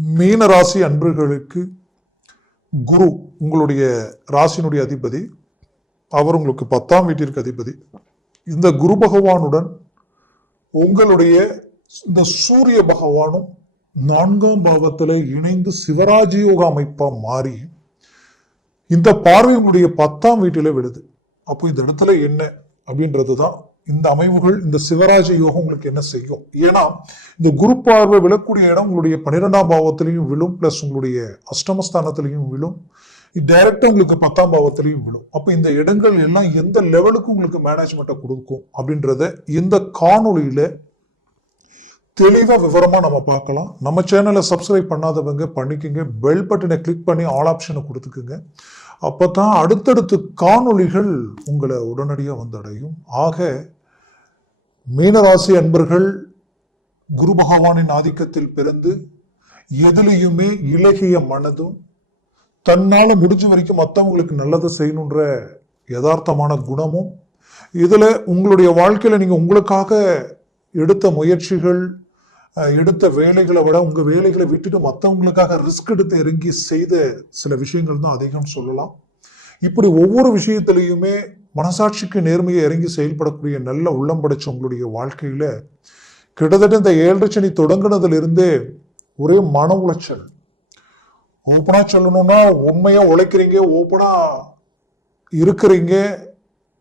மீன ராசி அன்பர்களுக்கு குரு உங்களுடைய ராசியினுடைய அதிபதி அவர் உங்களுக்கு பத்தாம் வீட்டிற்கு அதிபதி. இந்த குரு பகவானுடன் உங்களுடைய இந்த சூரிய பகவானும் நான்காம் பாவத்தில் இணைந்து சிவராஜயோக அமைப்பாக மாறி இந்த பார்வை உங்களுடைய பத்தாம் வீட்டில் விடுது அப்போ இந்த இடத்துல என்ன அப்படின்றது தான் இந்த அமைவுகள் இந்த சிவராஜ யோகம் உங்களுக்கு என்ன செய்யும்? ஏன்னா இந்த குரு பார்வை விழக்கூடிய இடம் உங்களுடைய பன்னிரெண்டாம் பாவத்திலையும் விழும் பிளஸ் உங்களுடைய அஷ்டமஸ்தானத்திலையும் விழும். டைரக்டா உங்களுக்கு பத்தாம் பாவத்திலையும் விழும். அப்ப இந்த இடங்கள் எல்லாம் எந்த லெவலுக்கு உங்களுக்கு மேனேஜ்மெண்ட்டை கொடுக்கும் அப்படின்றத இந்த காணொளியில தெளிவாக விவரமாக நம்ம பார்க்கலாம். நம்ம சேனலை சப்ஸ்கிரைப் பண்ணாதவங்க பண்ணிக்கோங்க. பெல் பட்டனை கிளிக் பண்ணி ஆல் ஆப்ஷனை கொடுத்துக்குங்க. அப்போ தான் அடுத்தடுத்து காணொளிகள் உங்களை உடனடியாக வந்தடையும். ஆக மீனராசி அன்பர்கள் குரு பகவானின் ஆதிக்கத்தில் பிறந்து எதுலேயுமே இலகிய மனதும் தன்னால் முடிஞ்ச வரைக்கும் மற்றவங்களுக்கு நல்லதை செய்யணுன்ற யதார்த்தமான குணமும் இதில் உங்களுடைய வாழ்க்கையில் நீங்கள் உங்களுக்காக எடுத்த முயற்சிகள் எடுத்த வேலைகளை விட உங்கள் வேலைகளை விட்டுட்டு மற்றவங்களுக்காக ரிஸ்க் எடுத்து இறங்கி செய்த சில விஷயங்கள் தான் அதிகம் சொல்லலாம். இப்படி ஒவ்வொரு விஷயத்திலையுமே மனசாட்சிக்கு நேர்மையை இறங்கி செயல்படக்கூடிய நல்ல உள்ளம் படைச்ச உங்களுடைய கிட்டத்தட்ட இந்த ஏழரை சனி ஒரே மன உளைச்சல். ஓப்பனாக சொல்லணும்னா உண்மையாக உழைக்கிறீங்க ஓப்பனாக இருக்கிறீங்க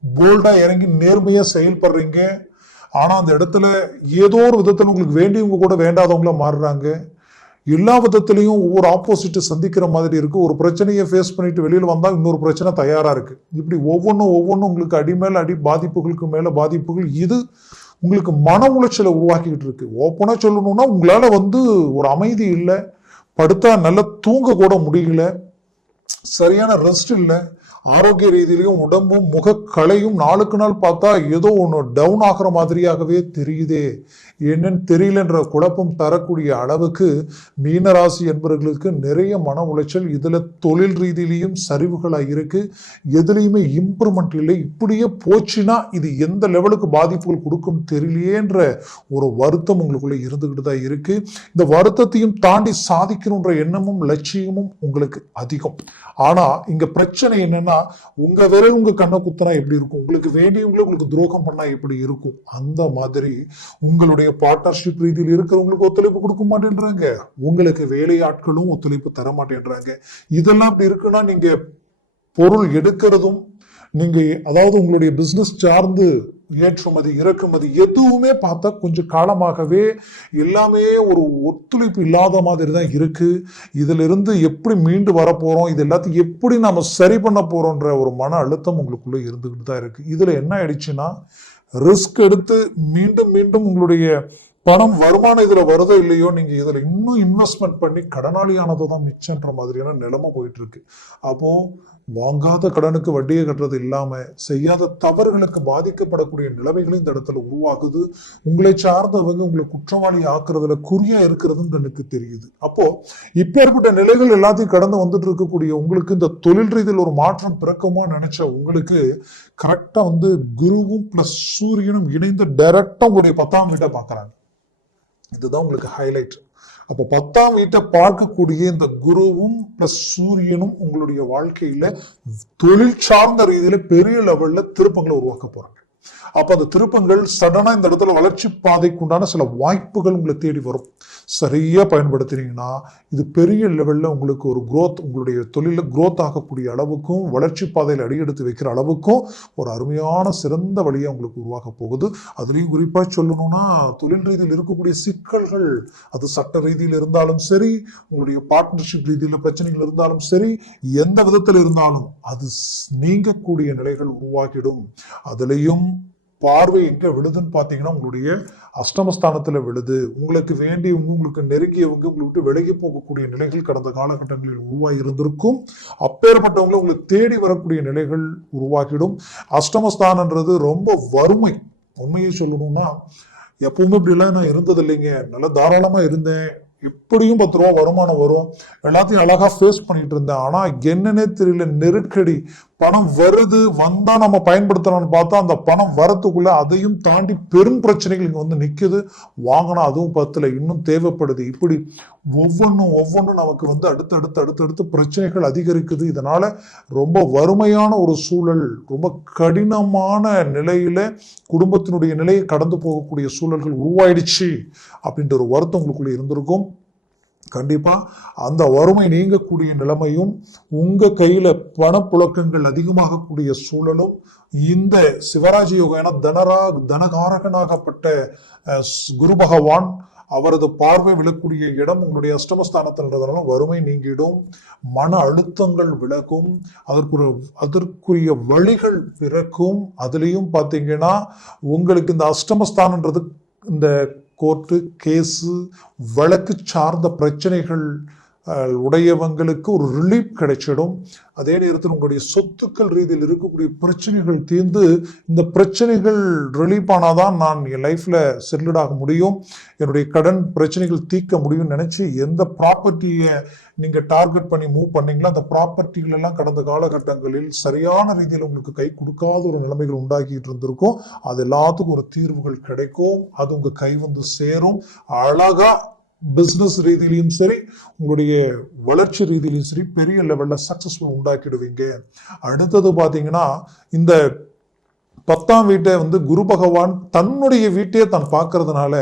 போல்டாக இறங்கி நேர்மையாக செயல்படுறீங்க. ஆனால் அந்த இடத்துல ஏதோ ஒரு விதத்தில் உங்களுக்கு வேண்டியவங்க கூட வேண்டாதவங்கள மாறுறாங்க. எல்லா விதத்துலேயும் ஒவ்வொரு ஆப்போசிட்டை சந்திக்கிற மாதிரி இருக்குது ஒரு பிரச்சனையை ஃபேஸ் பண்ணிட்டு வெளியில் வந்தால் இன்னொரு பிரச்சனை தயாராக இருக்குது இப்படி ஒவ்வொன்றும் ஒவ்வொன்றும் உங்களுக்கு அடிமேல் அடி பாதிப்புகளுக்கு மேலே பாதிப்புகள் இது உங்களுக்கு மன உளைச்சலை உருவாக்கிட்டு இருக்குது ஓப்பனாக சொல்லணும்னா உங்களால் வந்து ஒரு அமைதி இல்லை. படுத்தா நல்லா தூங்க கூட முடியல. சரியான ரெஸ்ட் இல்லை. ஆரோக்கிய ரீதியிலையும் உடம்பும் முகக்கலையும் நாளுக்கு நாள் பார்த்தா ஏதோ ஒன்று டவுன் ஆகிற மாதிரியாகவே தெரியுதே. என்னன்னு தெரியலன்ற குழப்பம் தரக்கூடிய அளவுக்கு மீனராசி என்பவர்களுக்கு நிறைய மன உளைச்சல் இதில் தொழில் ரீதியிலையும் சரிவுகளாக இருக்குது எதுலேயுமே இம்ப்ரூவ்மெண்ட் இல்லை. இப்படியே போச்சுன்னா இது எந்த லெவலுக்கு பாதிப்புகள் கொடுக்கும் தெரியலையேன்ற ஒரு வருத்தம் உங்களுக்குள்ளே இருந்துக்கிட்டு தான் இருக்குது இந்த வருத்தத்தையும் தாண்டி சாதிக்கணுன்ற எண்ணமும் லட்சியமும் உங்களுக்கு அதிகம். ஆனா இங்க பிரச்சனை என்னன்னா உங்க விரல் உங்க கண்ணை குத்துனா எப்படி இருக்கும்? உங்களுக்கு வேண்டியவங்களே உங்களுக்கு துரோகம் பண்ணா எப்படி இருக்கும்? அந்த மாதிரி உங்களுடைய பார்ட்னர்ஷிப் ரீதியில் இருக்கிறவங்களுக்கு ஒத்துழைப்பு கொடுக்க மாட்டேன்றாங்க. உங்களுக்கு வேலையாட்களும் ஒத்துழைப்பு தர மாட்டேன்றாங்க. இதெல்லாம் இப்படி இருக்குன்னா நீங்க பொருள் எடுக்கிறதும் நீங்க அதாவது உங்களுடைய பிசினஸ் சார்ந்து ஏற்றுமதி இறக்குமதி எதுவுமே பார்த்தா கொஞ்சம் காலமாகவே எல்லாமே ஒரு ஒத்துழைப்பு இல்லாத மாதிரி தான் இருக்கு. இதிலிருந்து எப்படி மீண்டு வரப்போகிறோம் இது எல்லாத்தையும் எப்படி நம்ம சரி பண்ண போறோம்ன்ற ஒரு மன அழுத்தம் உங்களுக்குள்ள இருந்துகிட்டு தான் இருக்கு. இதுல என்ன ஆயிடுச்சுன்னா ரிஸ்க் எடுத்து மீண்டும் மீண்டும் உங்களுடைய பணம் வருமானம் இதுல வருதோ இல்லையோ நீங்க இதுல இன்னும் இன்வெஸ்ட்மெண்ட் பண்ணி கடனாளியானது தான் மிச்சம்ன்ற மாதிரியான நிலைமை போயிட்டு இருக்கு. அப்போ வாங்காத கடனுக்கு வட்டியை கட்டுறது இல்லாமல் செய்யாத தவறுகளுக்கு பாதிக்கப்படக்கூடிய நிலைமைகளையும் இந்த இடத்துல உருவாகுது. உங்களை சார்ந்தவங்க உங்களை குற்றவாளி ஆக்குறதுல குறியா இருக்கிறதுன்னு கண்ணுக்கு தெரியுது. அப்போ இப்பேற்பட்ட நிலைகள் எல்லாத்தையும் கடந்து வந்துட்டு இருக்கக்கூடிய உங்களுக்கு இந்த தொழில் ரீதியில் ஒரு மாற்றம் பிறக்குமா நினைச்ச உங்களுக்கு கரெக்டாக வந்து குருவும் பிளஸ் சூரியனும் இணைந்து டைரக்டா உங்களுடைய பத்தாம் வீட்டை பார்க்குறாங்க. இதுதான் உங்களுக்கு ஹைலைட் அப்ப பத்தாம் வீட்டை பார்க்கக்கூடிய இந்த குருவும் பிளஸ் சூரியனும் உங்களுடைய வாழ்க்கையில தொழில் சார்ந்த ரீதியில பெரிய லெவல்ல திருப்பங்களை உருவாக்க போறாங்க. அப்ப அந்த திருப்பங்கள் சடனா இந்த இடத்துல வளர்ச்சி பாதைக்குண்டான சில வாய்ப்புகள் உங்களை தேடி வரும். சரியாக பயன்படுத்துனீங்கன்னா இது பெரிய லெவலில் உங்களுக்கு ஒரு க்ரோத் உங்களுடைய தொழிலில் க்ரோத் ஆகக்கூடிய அளவுக்கும் வளர்ச்சி பாதையில் அடியெடுத்து வைக்கிற அளவுக்கும் ஒரு அருமையான சிறந்த வழியாக உங்களுக்கு உருவாக போகுது. அதுலேயும் குறிப்பாக சொல்லணும்னா தொழில் ரீதியில் இருக்கக்கூடிய சிக்கல்கள் அது சட்ட ரீதியில் இருந்தாலும் சரி உங்களுடைய பார்ட்னர்ஷிப் ரீதியில் பிரச்சனைகள் இருந்தாலும் சரி எந்த விதத்தில் இருந்தாலும் அது நீங்கக்கூடிய நிலைகள் உருவாகிடும். அதுலேயும் பார்வை எங்க விழுதுன்னு பார்த்தீங்கன்னா உங்களுடைய அஷ்டமஸ்தானத்துல விழுது. உங்களுக்கு வேண்டியவங்க உங்களுக்கு நெருங்கியவங்க உங்களை விட்டு விலகி போகக்கூடிய நிலைகள் கடந்த காலகட்டங்களில் உருவாகி இருந்திருக்கும். அப்பேற்பட்டவங்களை உங்களை தேடி வரக்கூடிய நிலைகள் உருவாக்கிடும் அஷ்டமஸ்தானன்றது ரொம்ப வறுமை. உண்மையை சொல்லணும்னா எப்பவுமே இப்படிலாம் நான் இருந்தது இல்லைங்க. நல்லா தாராளமா இருந்தேன். எப்படியும் பத்து ரூபா வருமானம் வரும். எல்லாத்தையும் அழகா ஃபேஸ் பண்ணிட்டு இருந்தேன். ஆனா என்னன்னே தெரியல. நெருக்கடி பணம் வருது வந்தா நம்ம பயன்படுத்தலாம்னு பார்த்தா அந்த பணம் வரத்துக்குள்ள அதையும் தாண்டி பெரும் பிரச்சனைகள் இங்க வந்து நிக்குது. வாங்கினா அதுவும் பத்துல இன்னும் தேவைப்படுது. இப்படி ஒவ்வொன்றும் ஒவ்வொன்றும் நமக்கு வந்து அடுத்தடுத்து அடுத்தடுத்து பிரச்சனைகள் அதிகரிக்குது. இதனால ரொம்ப வறுமையான ஒரு சூழல் ரொம்ப கடினமான நிலையில குடும்பத்தினுடைய நிலையை கடந்து போகக்கூடிய சூழல்கள் உருவாயிடுச்சு அப்படின்ற ஒரு வருத்தம் உங்களுக்குள்ள இருந்திருக்கும். கண்டிப்பாக அந்த வறுமை நீங்கக்கூடிய நிலைமையும் உங்கள் கையில் பணப்புழக்கங்கள் அதிகமாகக்கூடிய சூழலும் இந்த சிவராஜ யோகம் என தனரா தனகாரகனாகப்பட்ட குரு பகவான் அவரது பார்வை விழக்கூடிய இடம் உங்களுடைய அஷ்டமஸ்தானத்தின்றதுனால வறுமை நீங்கிடும் மன அழுத்தங்கள் விலகும் அதற்கு அதற்குரிய வழிகள் பிறக்கும். அதுலேயும் பார்த்தீங்கன்னா உங்களுக்கு இந்த அஷ்டமஸ்தானன்றது இந்த கோர்ட்டு கேஸு வழக்கு சார்ந்த பிரச்சனைகள் உடையவங்களுக்கு ஒரு ரிலீஃப் கிடைச்சிடும். அதே நேரத்தில் உங்களுடைய சொத்துக்கள் ரீதியில் இருக்கக்கூடிய பிரச்சனைகள் தீர்ந்து இந்த பிரச்சனைகள் ரிலீஃப் ஆனாதான் நான் என் லைஃப்பில் செட்டில்ட் ஆக முடியும். என்னுடைய கடன் பிரச்சனைகள் தீர்க்க முடியும்னு நினச்சி எந்த ப்ராப்பர்ட்டியை நீங்கள் டார்கெட் பண்ணி மூவ் பண்ணீங்களோ அந்த ப்ராப்பர்ட்டிகள் எல்லாம் கடந்த காலகட்டங்களில் சரியான ரீதியில் உங்களுக்கு கை கொடுக்காத ஒரு நிலைமைகள் உண்டாக்கிட்டு இருந்திருக்கும். அது எல்லாத்துக்கும் ஒரு தீர்வுகள் கிடைக்கும். அது உங்கள் கை வந்து சேரும். அழகாக பிஸ்னஸ் ரீதியிலையும் சரி உங்களுடைய வளர்ச்சி ரீதியிலையும் சரி பெரிய லெவலில் சக்ஸஸ்ஃபுல் உண்டாக்கிடுவீங்க. அடுத்தது பார்த்தீங்கன்னா இந்த பத்தாம் வீட்டை வந்து குரு பகவான் தன்னுடைய வீட்டையே தான் பார்க்கறதுனால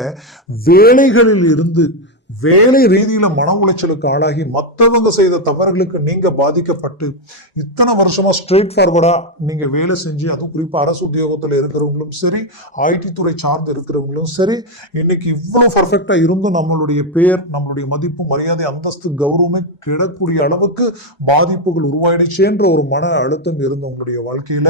வேலைகளில் இருந்து வேலை ரீதியில மன உளைச்சலுக்கு ஆளாகி மற்றவங்க செய்த தவறுகளுக்கு நீங்க பாதிக்கப்பட்டு இத்தனை வருஷமா ஸ்ட்ரெயிட் ஃபார்வர்டா நீங்க வேலை செஞ்சு அதுவும் குறிப்பா அரசு உத்தியோகத்துல இருக்கிறவங்களும் சரி ஐடி துறை சார்ந்து இருக்கிறவங்களும் சரி இன்னைக்கு இவ்வளவு பர்ஃபெக்டா இருந்தும் நம்மளுடைய பேர் நம்மளுடைய மதிப்பு மரியாதை அந்தஸ்து கௌரவமே கிடக்கூடிய அளவுக்கு பாதிப்புகள் உருவாயிடுச்சேன்ற ஒரு மன அழுத்தம் இருந்த உங்களுடைய வாழ்க்கையில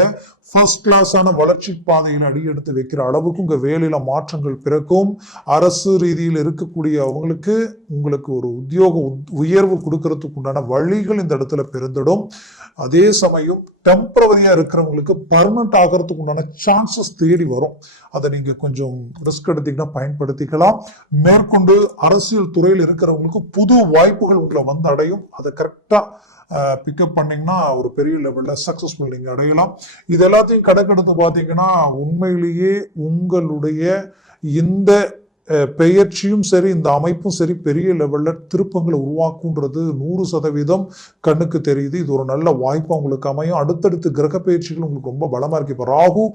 ஃபர்ஸ்ட் கிளாஸான வளர்ச்சி பாதையில் அடியெடுத்து வைக்கிற அளவுக்கு உங்க வேலையில மாற்றங்கள் பிறக்கும். அரசு ரீதியில் இருக்கக்கூடிய அவங்களுக்கு உங்களுக்கு ஒரு உத்தியோக உத்- உயர்வு கொடுக்கறதுக்கு உண்டான வழிகள் இந்த இடத்துல பெருந்திடும். அதே சமயம் டெம்பரவரியா இருக்கிறவங்களுக்கு பர்மனண்ட் ஆகிறதுக்கு உண்டான சான்சஸ் தேடி வரும். அதை நீங்க கொஞ்சம் ரிஸ்க் எடுத்தீங்கன்னா பயன்படுத்திக்கலாம். மேற்கொண்டு அரசியல் துறையில் இருக்கிறவங்களுக்கு புது வாய்ப்புகள் உங்களை வந்து அடையும். அதை கரெக்டா பிக்கப் பண்ணிங்கன்னா ஒரு பெரிய லெவலில் சக்ஸஸ்ஃபுல் நீங்கள் அடையலாம். இது எல்லாத்தையும் கணக்கெடுத்து பார்த்தீங்கன்னா உண்மையிலேயே உங்களுடைய இந்த பெயர்ச்சியும் சரி இந்த அமைப்பும் சரி பெரிய லெவலில் திருப்பங்களை உருவாக்குன்றது நூறு சதவீதம் கண்ணுக்கு தெரியுது. இது ஒரு நல்ல வாய்ப்பு உங்களுக்கு அமையும். அடுத்தடுத்து கிரக பயிற்சிகள் உங்களுக்கு ரொம்ப பலமாக இருக்கு. இப்போ ராகு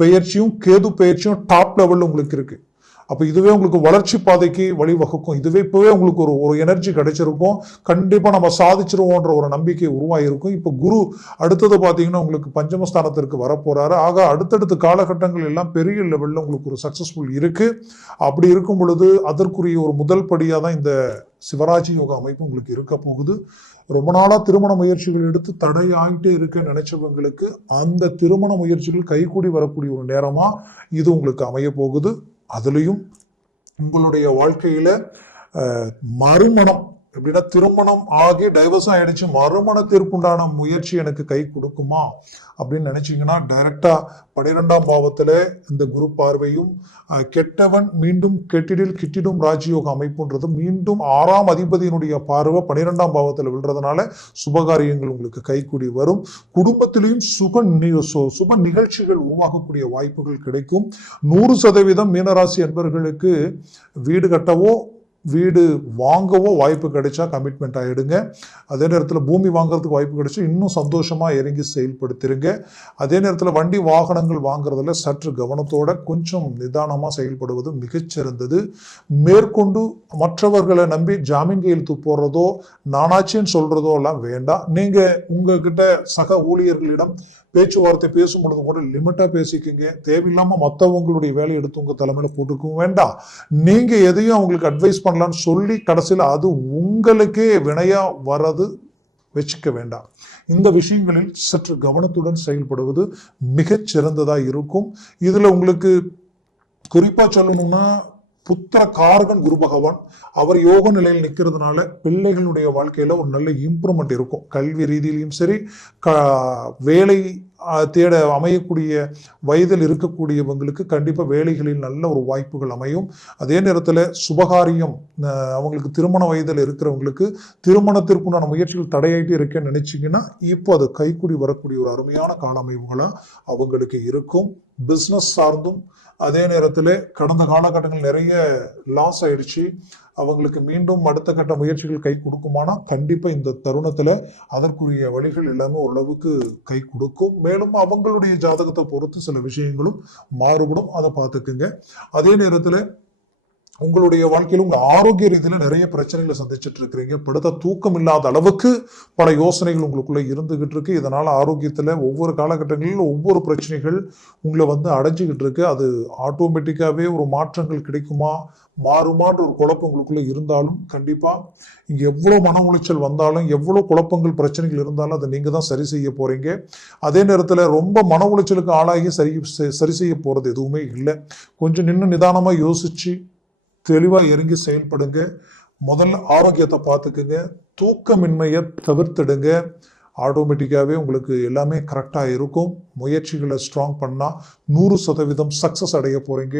பெயர்ச்சியும் கேது பெயர்ச்சியும் டாப் லெவலில் உங்களுக்கு இருக்குது அப்போ இதுவே உங்களுக்கு வளர்ச்சி பாதைக்கு வழிவகுக்கும். இதுவே இப்போவே உங்களுக்கு ஒரு ஒரு எனர்ஜி கிடைச்சிருக்கும். கண்டிப்பாக நம்ம சாதிச்சிருவோன்ற ஒரு நம்பிக்கை உருவாகிருக்கும் இப்போ குரு அடுத்தது பார்த்தீங்கன்னா உங்களுக்கு பஞ்சமஸ்தானத்திற்கு வரப்போகிறாரு ஆக அடுத்தடுத்த காலகட்டங்கள் எல்லாம் பெரிய லெவலில் உங்களுக்கு ஒரு சக்ஸஸ்ஃபுல் இருக்குது அப்படி இருக்கும் பொழுது அதற்குரிய ஒரு முதல் படியாக தான் இந்த சிவராஜி யோகா அமைப்பு உங்களுக்கு இருக்க போகுது. ரொம்ப நாளாக திருமண முயற்சிகள் எடுத்து தடையாகிட்டே இருக்க நினைச்சவங்களுக்கு அந்த திருமண முயற்சிகள் கைகூடி வரக்கூடிய ஒரு நேரமாக இது உங்களுக்கு அமைய போகுது. அதுலேயும் உங்களுடைய வாழ்க்கையில் மறுமணம் எப்படின்னா திருமணம் ஆகி டைவர்ஸ் ஆயிடுச்சு மறுமணத்திற்குண்டான முயற்சி எனக்கு கை கொடுக்குமா அப்படின்னு நினைச்சீங்கன்னா டைரக்டா பனிரெண்டாம் பாவத்துல இந்த குரு பார்வையும் கெட்டவன் மீண்டும் கெட்டிடில் கிட்டிடும் ராஜயோக அமைப்புன்றது மீண்டும் ஆறாம் அதிபதியினுடைய பார்வை பனிரெண்டாம் பாவத்துல விழுறதுனால சுபகாரியங்கள் உங்களுக்கு கைக்கூடி வரும். குடும்பத்திலையும் சுக சு- சுப நிகழ்ச்சிகள் உருவாகக்கூடிய வாய்ப்புகள் கிடைக்கும். நூறு சதவீதம் மீனராசி என்பர்களுக்கு வீடு கட்டவோ வீடு வாங்கவோ வாய்ப்பு கிடைச்சா கமிட்மெண்ட் ஆகிடுங்க அதே நேரத்தில் பூமி வாங்குறதுக்கு வாய்ப்பு கிடைச்சா இன்னும் சந்தோஷமாக இறங்கி செயல்படுத்திடுங்க அதே நேரத்தில் வண்டி வாகனங்கள் வாங்குறதுல சற்று கவனத்தோட கொஞ்சம் நிதானமாக செயல்படுவது மிகச்சிறந்தது. மேற்கொண்டு மற்றவர்களை நம்பி ஜாமீன் கையெழுத்து போடுறதோ நானாச்சின்னு சொல்கிறதோ எல்லாம் வேண்டாம். நீங்கள் உங்ககிட்ட சக ஊழியர்களிடம் பேச்சுவார்த்தை பேசும் பொழுது கூட லிமிட்டாக பேசிக்கோங்க. தேவையில்லாமல் மற்றவங்களுடைய வேலையை எடுத்து உங்கள் தலைமையில் போட்டுக்கவும் வேண்டாம். நீங்கள் எதையும் அவங்களுக்கு அட்வைஸ் பண்ணலான்னு சொல்லி கடைசியில் அது உங்களுக்கே வினையாக வர்றது வச்சுக்க வேண்டாம். இந்த விஷயங்களில் சற்று கவனத்துடன் செயல்படுவது மிகச் சிறந்ததாக இருக்கும். இதில் உங்களுக்கு குறிப்பாக சொல்லணும்னா புத்திர காரகன் குரு பகவான் அவர் யோக நிலையில் நிற்கிறதுனால பிள்ளைகளுடைய வாழ்க்கையில் ஒரு நல்ல இம்ப்ரூவ்மெண்ட் இருக்கும். கல்வி ரீதியிலையும் சரி க வேலை தேட அமையக்கூடிய வயதில் இருக்கக்கூடியவங்களுக்கு கண்டிப்பாக வேலைகளில் நல்ல ஒரு வாய்ப்புகள் அமையும். அதே நேரத்தில் சுபகாரியம் அவங்களுக்கு திருமண வயதில் இருக்கிறவங்களுக்கு திருமணத்திற்குண்டான முயற்சிகள் தடையாயிட்டு இருக்கேன்னு நினச்சிங்கன்னா இப்போ அது கைக்கூடி வரக்கூடிய ஒரு அருமையான கால அமைவுகளாக அவங்களுக்கு இருக்கும். பிஸ்னஸ் சார்ந்தும் அதே நேரத்தில் கடந்த காலகட்டங்கள் நிறைய லாஸ் ஆயிடுச்சு. அவங்களுக்கு மீண்டும் அடுத்த கட்ட முயற்சிகள் கை கொடுக்குமானா கண்டிப்பாக இந்த தருணத்தில் அதற்குரிய வழிகள் எல்லாமே ஓரளவுக்கு கை கொடுக்கும். மேலும் அவங்களுடைய ஜாதகத்தை பொறுத்து சில விஷயங்களும் மாறுபடும். அதை பார்த்துக்குங்க. அதே நேரத்தில் உங்களுடைய வாழ்க்கையில் உங்கள் ஆரோக்கிய ரீதியில் நிறைய பிரச்சனைகளை சந்திச்சுட்டு இருக்கிறீங்க படுத்த தூக்கம் இல்லாத அளவுக்கு பல யோசனைகள் உங்களுக்குள்ளே இருந்துகிட்டு இருக்கு இதனால் ஆரோக்கியத்தில் ஒவ்வொரு காலகட்டங்களிலும் ஒவ்வொரு பிரச்சனைகள் உங்களை வந்து அடைஞ்சிக்கிட்டு இருக்கு அது ஆட்டோமேட்டிக்காகவே ஒரு மாற்றங்கள் கிடைக்குமா? மாறுமான்ற ஒரு குழப்பம் உங்களுக்குள்ளே இருந்தாலும் கண்டிப்பாக இங்கே எவ்வளோ மன உளைச்சல் வந்தாலும் எவ்வளோ குழப்பங்கள் பிரச்சனைகள் இருந்தாலும் அதை நீங்கள் தான் சரி செய்ய போகிறீங்க அதே நேரத்தில் ரொம்ப மன உளைச்சலுக்கு ஆளாகி சரி செ- சரி செய்ய போகிறது எதுவுமே இல்லை. கொஞ்சம் நின்று நிதானமாக யோசித்து தெளிவாக இறங்கி செயல்படுங்க. முதல்ல ஆரோக்கியத்தை பார்த்துக்குங்க. தூக்கமின்மையை தவிர்த்திடுங்க. ஆட்டோமேட்டிக்காகவே உங்களுக்கு எல்லாமே கரெக்டாக இருக்கும். முயற்சிகளை ஸ்ட்ராங் பண்ணால் நூறு சதவீதம் சக்ஸஸ் அடைய போகிறீங்க